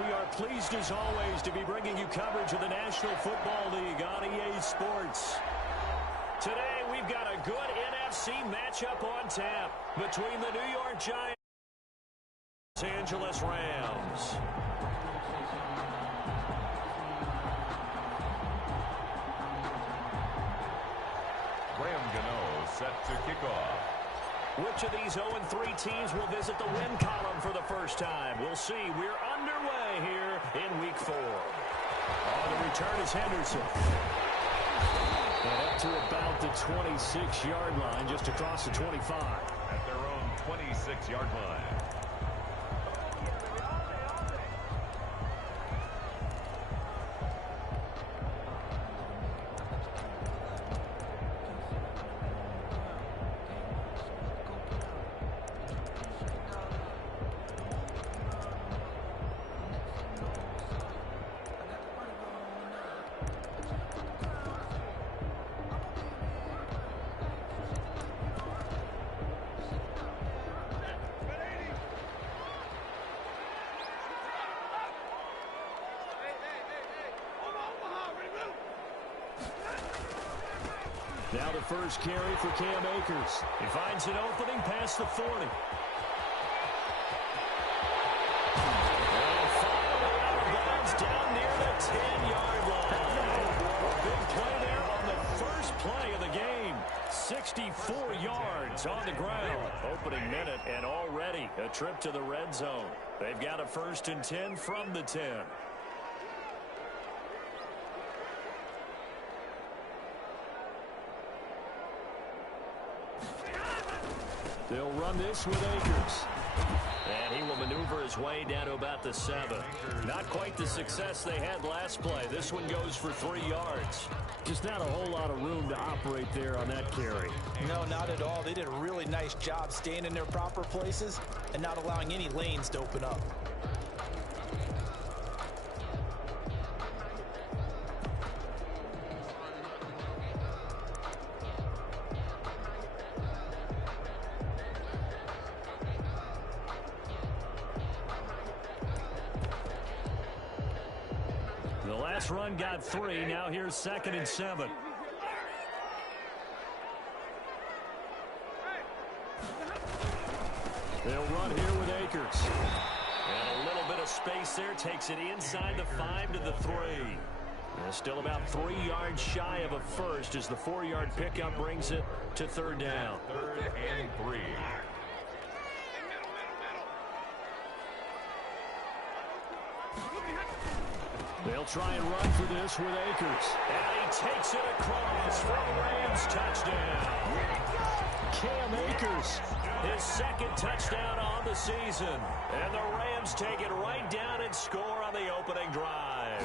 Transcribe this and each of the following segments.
we are pleased as always to be bringing you coverage of the National Football League on EA Sports. Today we've got a good NFC matchup on tap between the New York Giants and Los Angeles Rams. Set to kick off. Which of these 0-3 teams will visit the win column for the first time? We'll see. We're underway here in Week 4. On the return is Henderson. And up to about the 26-yard line, just across the 25. At their own 26-yard line. Now the first carry for Cam Akers. He finds an opening past the 40. And finally out of bounds down near the 10-yard line. Big play there on the first play of the game. 64 yards on the ground. Opening minute and already a trip to the red zone. They've got a 1st and 10 from the 10. They'll run this with Akers. And he will maneuver his way down to about the 7. Not quite the success they had last play. This one goes for 3 yards. Just not a whole lot of room to operate there on that carry. No, not at all. They did a really nice job staying in their proper places and not allowing any lanes to open up. Run got 3. Now here's 2nd and 7. They'll run here with Akers. And a little bit of space there. Takes it inside the 5 to the 3. And still about 3 yards shy of a first as the 4-yard pickup brings it to 3rd down. 3rd and 3. They'll try and run for this with Akers. And he takes it across for a Rams touchdown. Cam Akers, his 2nd touchdown on the season. And the Rams take it right down and score on the opening drive.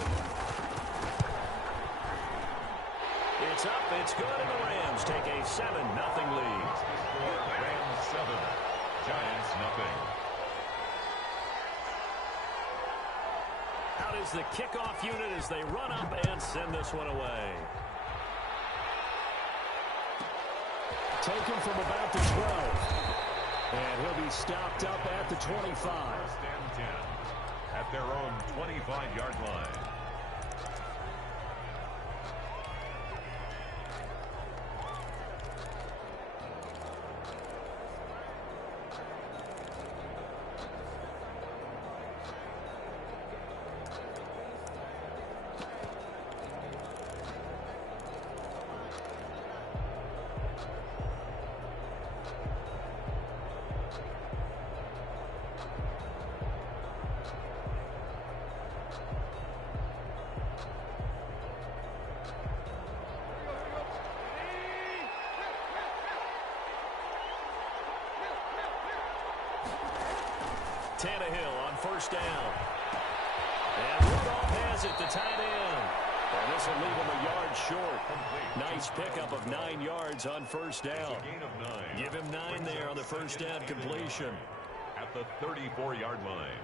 It's up, it's good, and the Rams take a 7-0 lead. Rams 7, Giants nothing. Out is the kickoff unit as they run up and send this one away. Taken from about the 12. And he'll be stopped up at the 25. 1st and 10 at their own 25-yard line. Tannehill on 1st down. And Rudolph has it, the tight end. And this will leave him a yard short. Nice pickup of 9 yards on 1st down. Gain of 9. Give him 9 there on the 1st down completion. At the 34-yard line.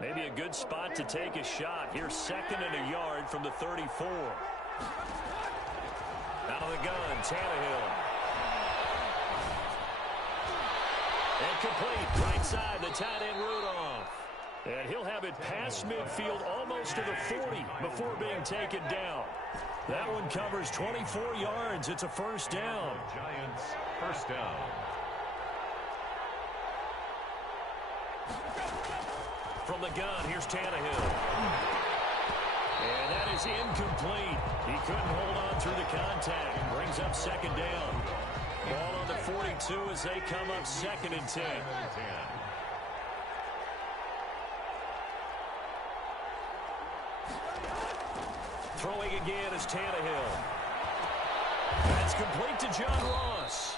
Maybe a good spot to take a shot. Here's 2nd and a yard from the 34. Out of the gun, Tannehill. And complete, right side, the tight end Rudolph. And he'll have it past midfield almost to the 40 before being taken down. That one covers 24 yards. It's a first down. Giants, first down. From the gun, here's Tannehill. And that is incomplete. He couldn't hold on through the contact. Brings up second down. Ball on the 42 as they come up second and 10. Throwing again is Tannehill. That's complete to John Ross.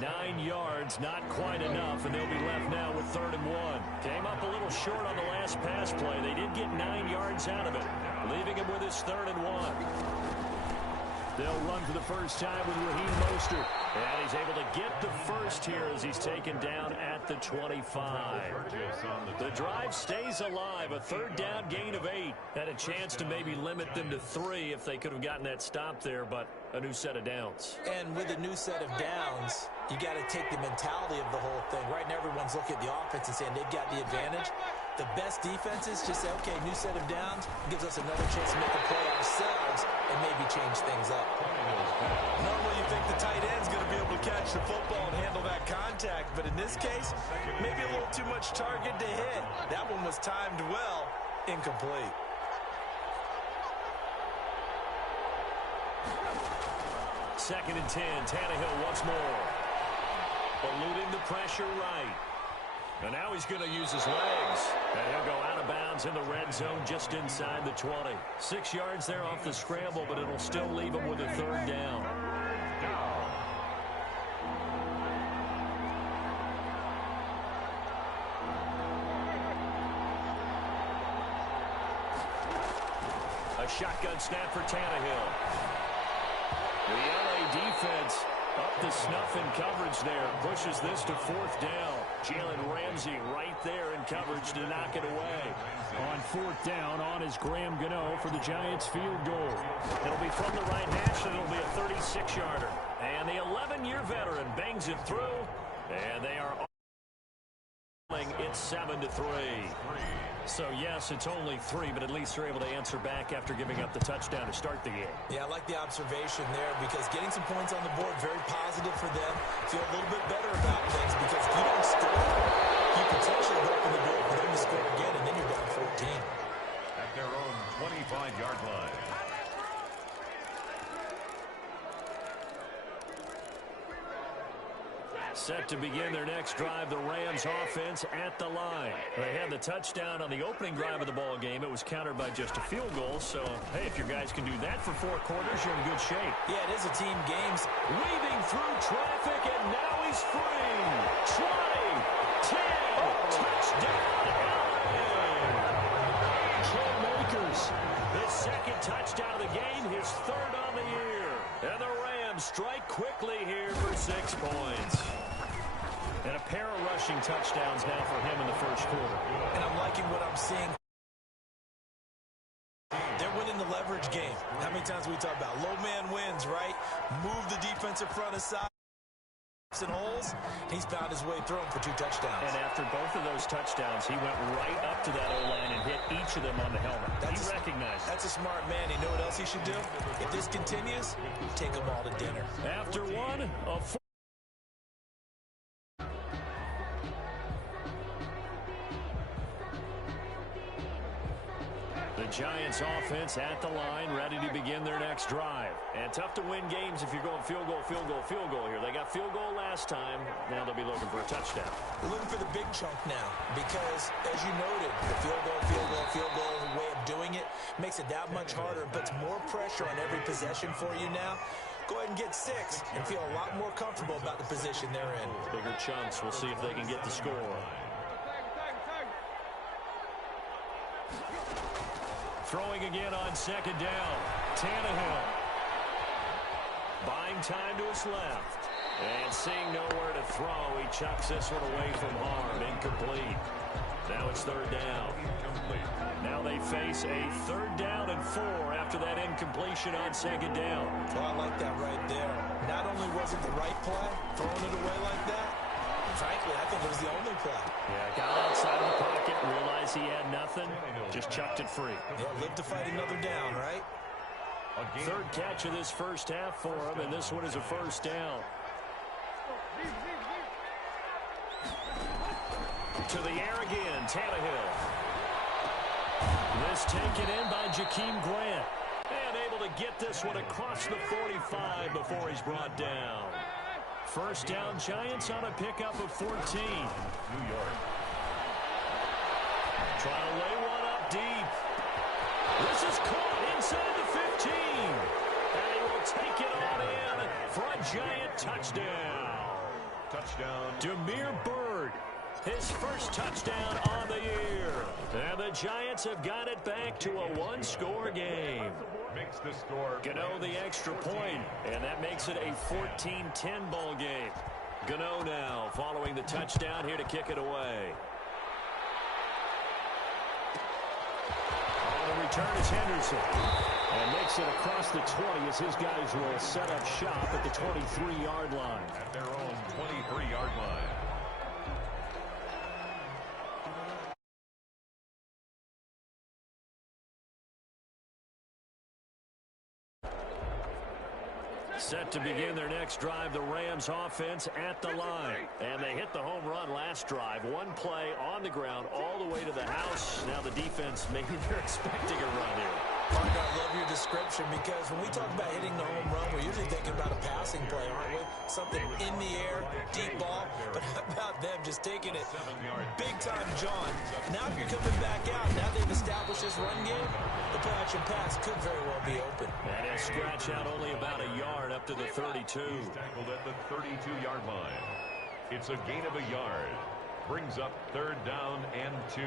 9 yards, not quite enough, and they'll be left now with 3rd and 1. Came up a little short on the last pass play. They did get 9 yards out of it, leaving him with his 3rd and 1. They'll run for the first time with Raheem Mostert. And he's able to get the first here as he's taken down at the 25. The drive stays alive. A 3rd down gain of 8. Had a chance to maybe limit them to 3 if they could have gotten that stop there, but a new set of downs. And with a new set of downs, you got to take the mentality of the whole thing. Right now, everyone's looking at the offense and saying they've got the advantage. The best defenses just say, okay, new set of downs, gives us another chance to make a play ourselves and maybe change things up. Normally you think the tight end's going to be able to catch the football and handle that contact, but in this case, maybe a little too much target to hit. That one was timed well, incomplete. Second and 10, Tannehill once more. Eluding the pressure right. And now he's going to use his legs. And he'll go out of bounds in the red zone just inside the 20. 6 yards there off the scramble, but it'll still leave him with a 3rd down. A shotgun snap for Tannehill. The LA defense up the snuff in coverage there. Pushes this to 4th down. Jalen Ramsey right there in coverage to knock it away. On 4th down, on is Graham Gano for the Giants field goal. It'll be from the right hash, and it'll be a 36-yarder. And the 11-year veteran bangs it through, and they are it's 7-3. So, yes, it's only 3, but at least they're able to answer back after giving up the touchdown to start the game. Yeah, I like the observation there because getting some points on the board, very positive for them. Feel a little bit better about things because if you don't score, you potentially open the door for them to score again, and then you're down 14. At their own 25-yard line. Set to begin their next drive, the Rams offense at the line. They had the touchdown on the opening drive of the ball game. It was countered by just a field goal. So, hey, if your guys can do that for 4 quarters, you're in good shape. Yeah, it is a team game. Weaving through traffic, and now he's free. 20, 10, touchdown, LA. Cam Akers, his 2nd touchdown of the game, his 3rd on the year. And the Rams strike quickly here for 6 points. And a pair of rushing touchdowns now for him in the 1st quarter. And I'm liking what I'm seeing. They're winning the leverage game. How many times we talk about low man wins, right? Move the defensive front aside. And holes, he's found his way through them for 2 touchdowns. And after both of those touchdowns, he went right up to that O-line and hit each of them on the helmet. He recognized it. That's a smart man. You know what else he should do? If this continues, take them all to dinner. After one, a the Giants offense at the line, ready to begin their next drive. And tough to win games if you're going field goal, field goal, field goal here. They got field goal last time. Now they'll be looking for a touchdown. We're looking for the big chunk now because, as you noted, the field goal, field goal, field goal way of doing it makes it that much harder and puts more pressure on every possession for you now. Go ahead and get 6 and feel a lot more comfortable about the position they're in. Bigger chunks. We'll see if they can get the score. Throwing again on 2nd down. Tannehill. Buying time to his left. And seeing nowhere to throw, he chucks this one away from harm. Incomplete. Now it's 3rd down. Now they face a 3rd down and 4 after that incompletion on 2nd down. Well, I like that right there. Not only was it the right play, throwing it away like that, frankly, I think it was the only play. Yeah, got outside of the pocket, realized Just chucked it free. Yeah, live to fight another down, right? Third catch of this first half for him, and this one is a first down. To the air again, Tannehill. This taken in by Jakeem Grant. And able to get this one across the 45 before he's brought down. First down, Giants on a pickup of 14. New York. Trying to lay one up deep. This is caught inside the 15. And he will take it on in for a Giant touchdown. Touchdown. Damiere Byrd, his first touchdown on the year. And the Giants have got it back to a one-score game. Makes the score. Gano the extra point, and that makes it a 14-10 ball game. Gano now following the touchdown here to kick it away. On the return is Henderson. And makes it across the 20 as his guys will set up shop at the 23-yard line. At their own 23-yard line. Set to begin their next drive, the Rams offense at the line. And they hit the home run last drive. One play on the ground all the way to the house. Now the defense, maybe they're expecting a run here. Mark, I love your description because when we talk about hitting the home run, we're usually thinking about a passing play, aren't we? Something in the air, deep ball. But how about them just taking it big time, John? Now if you're coming back out, now they've established this run game, the play action pass could very well be open. And he'll scratch out only about a yard up to the 32. He's tackled at the 32-yard line. It's a gain of a yard. Brings up third down and 2.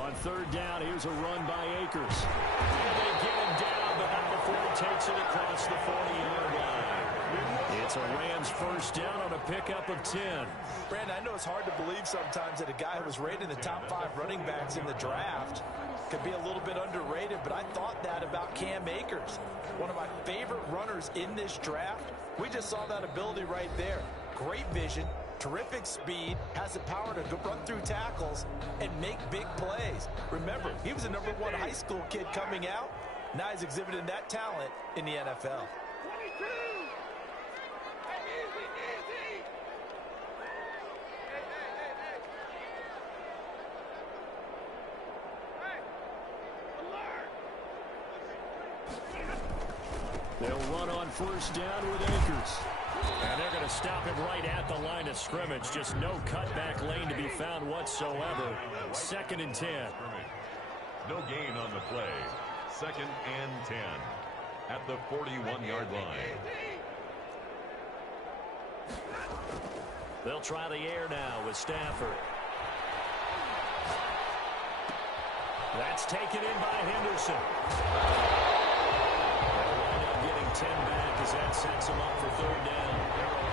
On third down, here's a run by Akers. And they get him down, but not before he takes it across the 40-yard line. It's a Rams first down on a pickup of 10. Brandon, I know it's hard to believe sometimes that a guy who was rated in the top 5 running backs in the draft could be a little bit underrated, but I thought that about Cam Akers. One of my favorite runners in this draft. We just saw that ability right there. Great vision, terrific speed, has the power to run through tackles and make big plays. Remember, he was a number 1 high school kid coming out. Now he's exhibiting that talent in the NFL. They'll run on first down with Akers. And they're going to stop him right at the line of scrimmage. Just no cutback lane to be found whatsoever. Second and 10. No gain on the play. Second and 10 at the 41-yard line. They'll try the air now with Stafford. That's taken in by Henderson. They'll wind up getting 10 back as that sets him up for third down.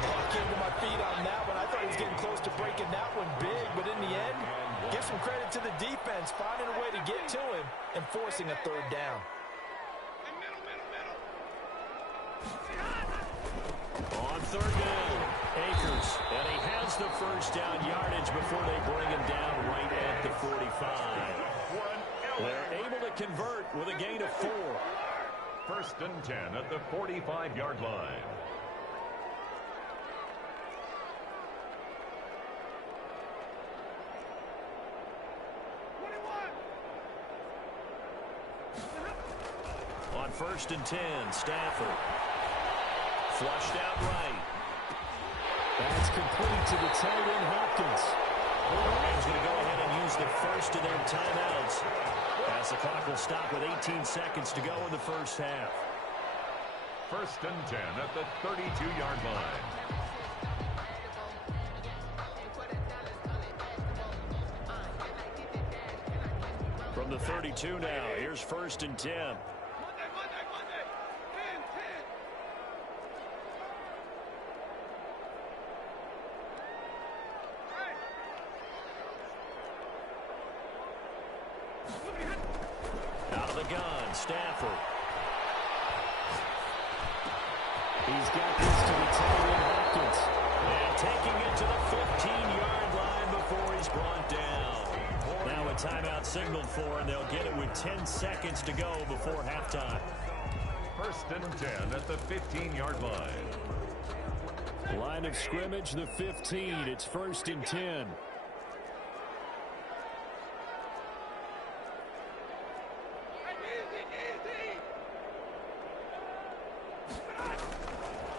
I came to my feet on that one. I thought he was getting close to breaking that one big, but in the end, give some credit to the defense, finding a way to get to him and forcing a third down. On third down, Akers, and he has the first down yardage before they bring him down right at the 45. They're able to convert with a gain of 4. First and 10 at the 45-yard line. On first and 10, Stafford. Flushed out right. That's complete to the tight end, Hopkins. The Rams going to go ahead and use the first of their timeouts as the clock will stop with 18 seconds to go in the first half. First and 10 at the 32-yard line. From the 32 now, here's first and 10. Out of the gun, Stafford. He's got this to the 10 with Hopkins. And taking it to the 15-yard line before he's brought down. Now a timeout signaled for, and they'll get it with 10 seconds to go before halftime. First and 10 at the 15-yard line. Line of scrimmage, the 15. It's first and 10.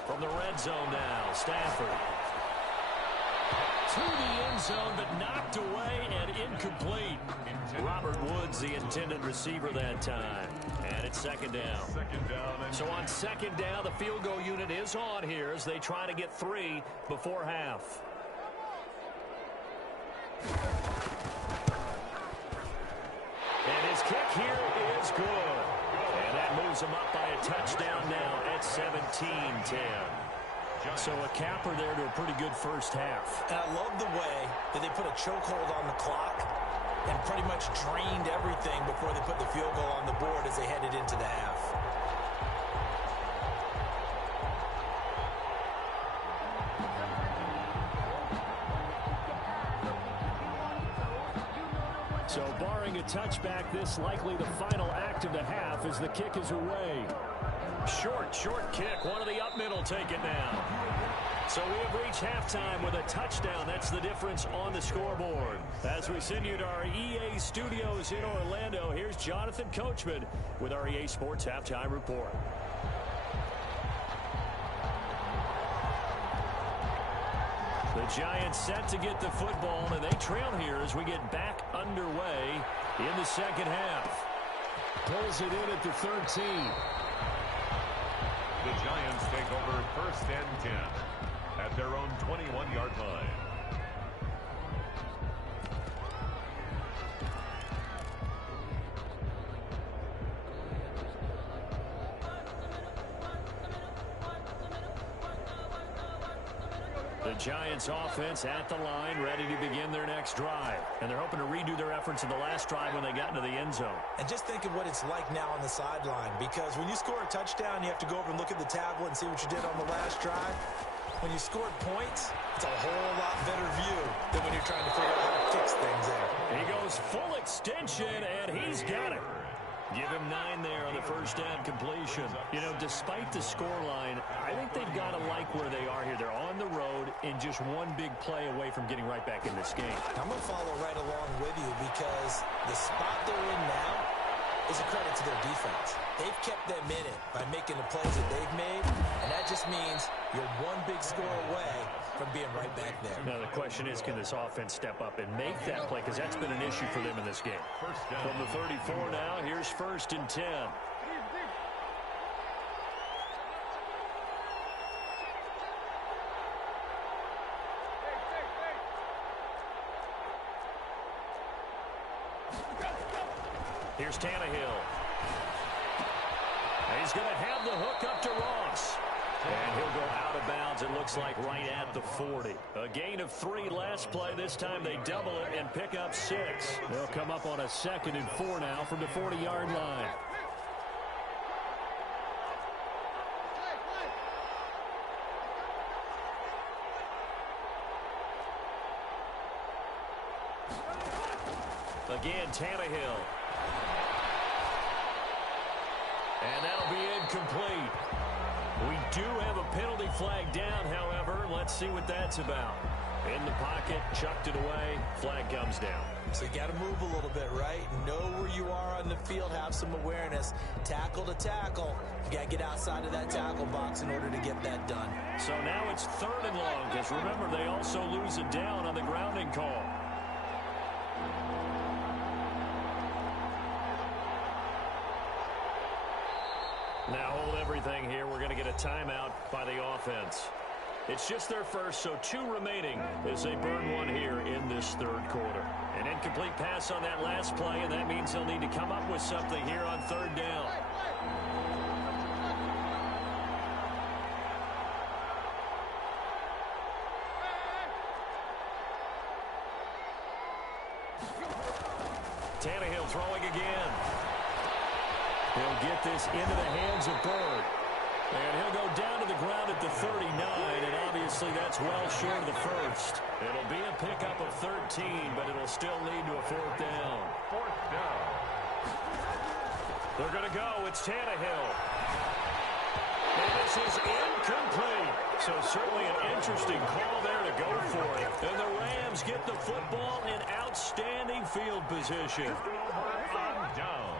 From the red zone now, Stafford. To the end zone, but knocked away and incomplete. Robert Woods, the intended receiver that time. And it's second down. So on second down, the field goal unit is on here as they try to get 3 before half. And his kick here is good. And that moves him up by a touchdown now at 17-10. So a capper there to a pretty good first half. And I love the way that they put a chokehold on the clock and pretty much drained everything before they put the field goal on the board as they headed into the half. So barring a touchback, this likely the final act of the half as the kick is away. Short kick. One of the up middle take it now. So we have reached halftime with a touchdown. That's the difference on the scoreboard. As we send you to our EA studios in Orlando, here's Jonathan Coachman with our EA Sports Halftime Report. The Giants set to get the football, and they trail here as we get back underway in the second half. Pulls it in at the 13. The Giants take over first and 10 at their own 21-yard line. The Giants offense at the line, ready to begin their next drive. And they're hoping to redo their efforts in the last drive when they got into the end zone. And just think of what it's like now on the sideline, because when you score a touchdown, you have to go over and look at the tablet and see what you did on the last drive. When you scored points, it's a whole lot better view than when you're trying to figure out how to fix things there. He goes full extension, and he's got it. Give him 9 there on the first down completion. You know, despite the scoreline, I think they've got to like where they are here. They're on the road and just one big play away from getting right back in this game. I'm going to follow right along with you because the spot they're in now is a credit to their defense. They've kept them in it by making the plays that they've made, and that just means you're one big score away from being right back there. Now the question is, can this offense step up and make that play? Because that's been an issue for them in this game. From the 34 now, here's first and 10. Here's Tannehill. And he's going to have the hook up to Ross. And he'll go out of bounds, it looks like, right at the 40. A gain of 3 last play. This time they double it and pick up 6. They'll come up on a 2nd and 4 now from the 40-yard line. Again, Tannehill. And that'll be incomplete. We do have a penalty flag down, however. Let's see what that's about. In the pocket, chucked it away, flag comes down. So you got to move a little bit, right? Know where you are on the field, have some awareness. Tackle to tackle. You got to get outside of that tackle box in order to get that done. So now it's 3rd and long, because remember, they also lose it down on the grounding call. Now hold everything here. We're going to get a timeout by the offense. It's just their first, so 2 remaining as they burn 1 here in this 3rd quarter. An incomplete pass on that last play, and that means they'll need to come up with something here on 3rd down. Tannehill throwing again. He'll get this into the hands of Bird. And he'll go down to the ground at the 39, and obviously that's well short of the first. It'll be a pickup of 13, but it'll still lead to a fourth down. Fourth down. They're going to go. It's Tannehill. And this is incomplete. So certainly an interesting call there to go for it. And the Rams get the football in outstanding field position. On downs.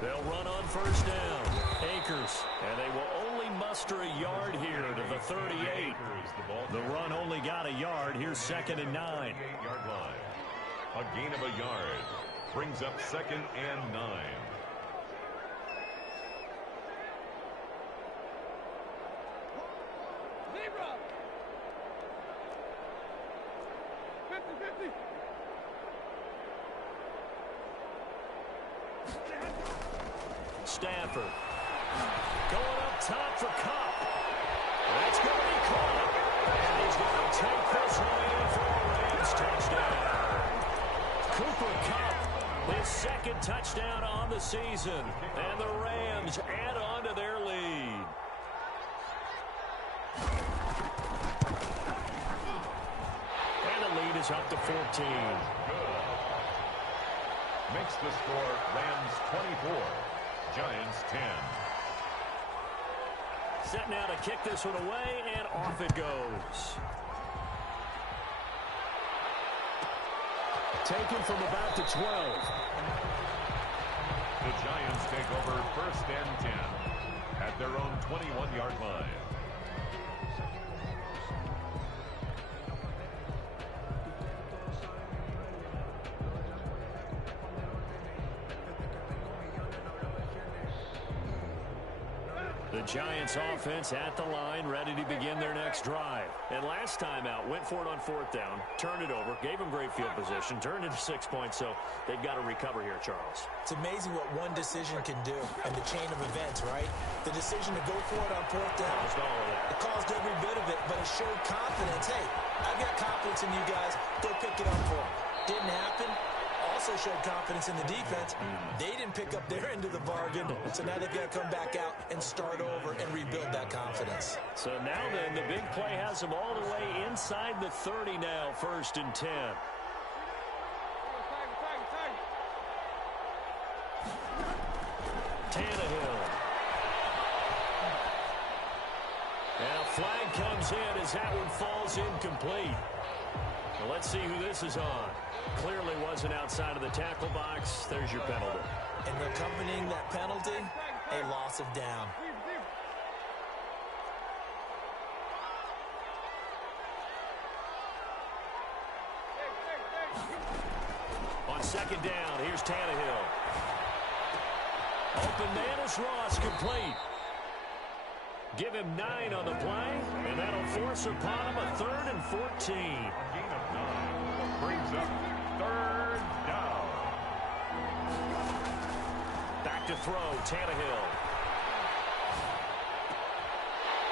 They'll run on first down. Akers. And they will only muster a yard here to the 38. The run only got a yard. Here's 2nd and 9. 38-yard line. A gain of a yard. Brings up 2nd and 9. Stafford. Going up top for Cup. That's going to be caught. And he's going to take this one in for a Rams touchdown. Cooper Cup, his 2nd touchdown on the season. And the Rams add on to their lead. And the lead is up to 14. Makes the score Rams 24. Giants 10. Set now to kick this one away, and off it goes. Taken from about the 12. The Giants take over 1st and 10 at their own 21-yard line. The Giants offense at the line, ready to begin their next drive. And last time out, went for it on 4th down, turned it over, gave them great field position, turned it to 6 points, so they've got to recover here, Charles. It's amazing what one decision can do in the chain of events, right? The decision to go for it on 4th down, it caused every bit of it, but it showed confidence. Hey, I've got confidence in you guys. Go pick it up for them. Didn't happen. Also showed confidence in the defense. They didn't pick up their end of the bargain, so now they've got to come back out and start over and rebuild that confidence. So now then, the big play has them all the way inside the 30 now, 1st and 10. Tannehill. And a flag comes in as that one falls incomplete. Well, let's see who this is on. Clearly wasn't outside of the tackle box. There's your penalty. And accompanying that penalty, a loss of down. On 2nd down, here's Tannehill. Open man is Ross, complete. Give him 9 on the play, and that'll force upon him a 3rd and 14. A gain of 9 brings up 3rd down. Back to throw, Tannehill.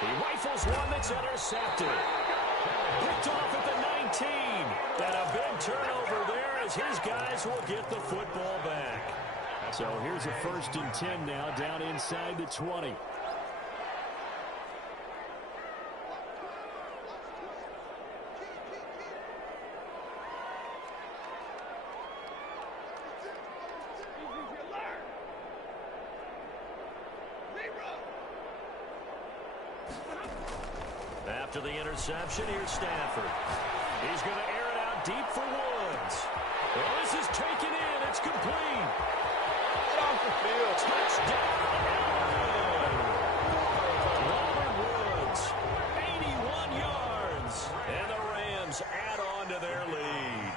He rifles one that's intercepted. Picked off at the 19. And a big turnover there as his guys will get the football back. So here's a 1st and 10 now down inside the 20. After the interception, here's Stafford. He's going to air it out deep for Woods. Well, this is taken in. It's complete. Get off the field. Touchdown, Robert Woods, 81 yards. And the Rams add on to their lead.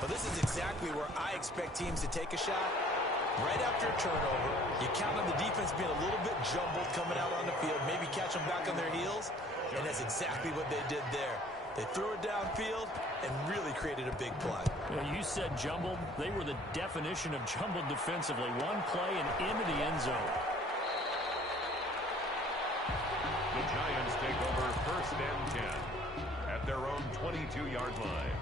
Well, this is exactly where I expect teams to take a shot. Right after a turnover, you count on the defense being a little bit jumbled coming out on the field, maybe catch them back on their heels, and that's exactly what they did there. They threw it downfield and really created a big play. Well, you said jumbled. They were the definition of jumbled defensively. One play and into the end zone. The Giants take over 1st and 10 at their own 22-yard line.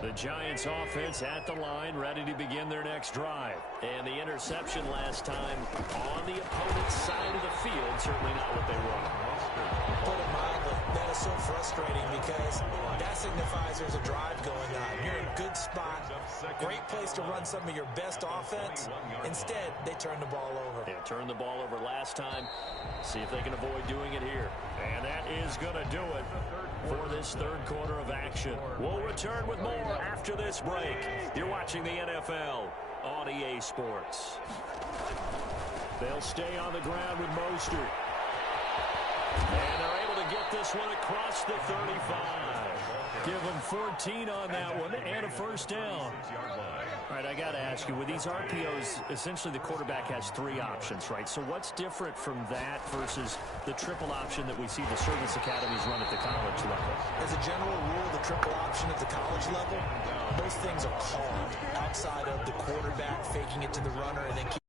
The Giants offense at the line, ready to begin their next drive. And the interception last time on the opponent's side of the field, certainly not what they want. Put it mildly, that is so frustrating because that signifies there's a drive going on. You're in a good spot, great place to run some of your best offense. Instead, they turn the ball over. They turned the ball over last time. See if they can avoid doing it here. And that is going to do it for this third quarter of action. We'll return with more after this break. You're watching the NFL on EA Sports. They'll stay on the ground with Mostert. And they're able to get this one across the 35. Give them 14 on that one and a first down. All right, I got to ask you, with these RPOs, essentially the quarterback has 3 options, right? So what's different from that versus the triple option that we see the service academies run at the college level? As a general rule, the triple option at the college level, those things are called outside of the quarterback faking it to the runner and then keep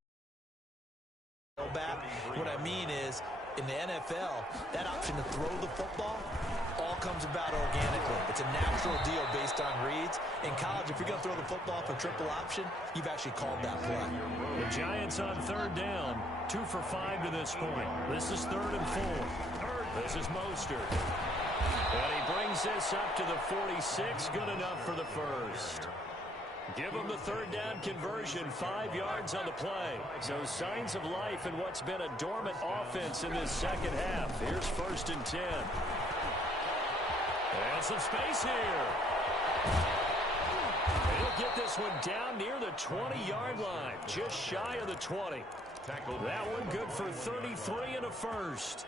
back. What I mean is, in the NFL, that option to throw the football all comes about organically. It's a natural deal based on reads. In college, if you're going to throw the football for triple option, you've actually called that play. The Giants on third down, 2 for 5 to this point. This is 3rd and 4. This is Mostert. And he brings this up to the 46, good enough for the first. Give him the third down conversion, 5 yards on the play. So signs of life in what's been a dormant offense in this second half. Here's 1st and 10. And some space here. He'll get this one down near the 20-yard line, just shy of the 20. That one good for 33 and a first.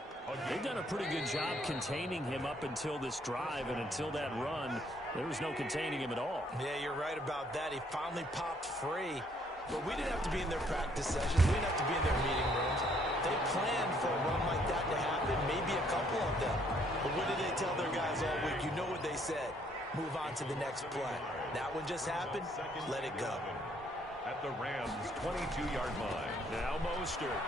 They've done a pretty good job containing him up until this drive, and until that run, there was no containing him at all. Yeah, you're right about that. He finally popped free. But we didn't have to be in their practice sessions. We didn't have to be in their meeting rooms. They planned for a run like that to happen, maybe a couple of them. But what did they tell their guys all week? You know what they said. Move on to the next play. That one just happened. Let it go. At the Rams' 22-yard line. Now Mostert.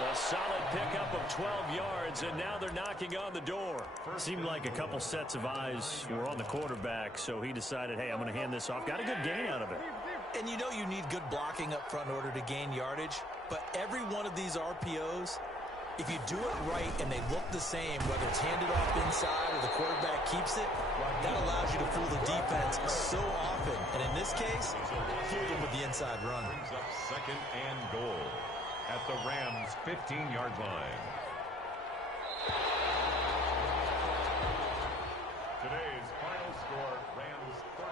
A solid pickup of 12 yards, and now they're knocking on the door. Seemed like a couple sets of eyes were on the quarterback, so he decided, hey, I'm going to hand this off. Got a good gain out of it. And you know you need good blocking up front in order to gain yardage, but every one of these RPOs, if you do it right and they look the same, whether it's handed off inside or the quarterback keeps it, that allows you to fool the defense so often. And in this case, fool them with the inside run. Brings up 2nd and goal at the Rams' 15-yard line. Today's final score, Rams 30.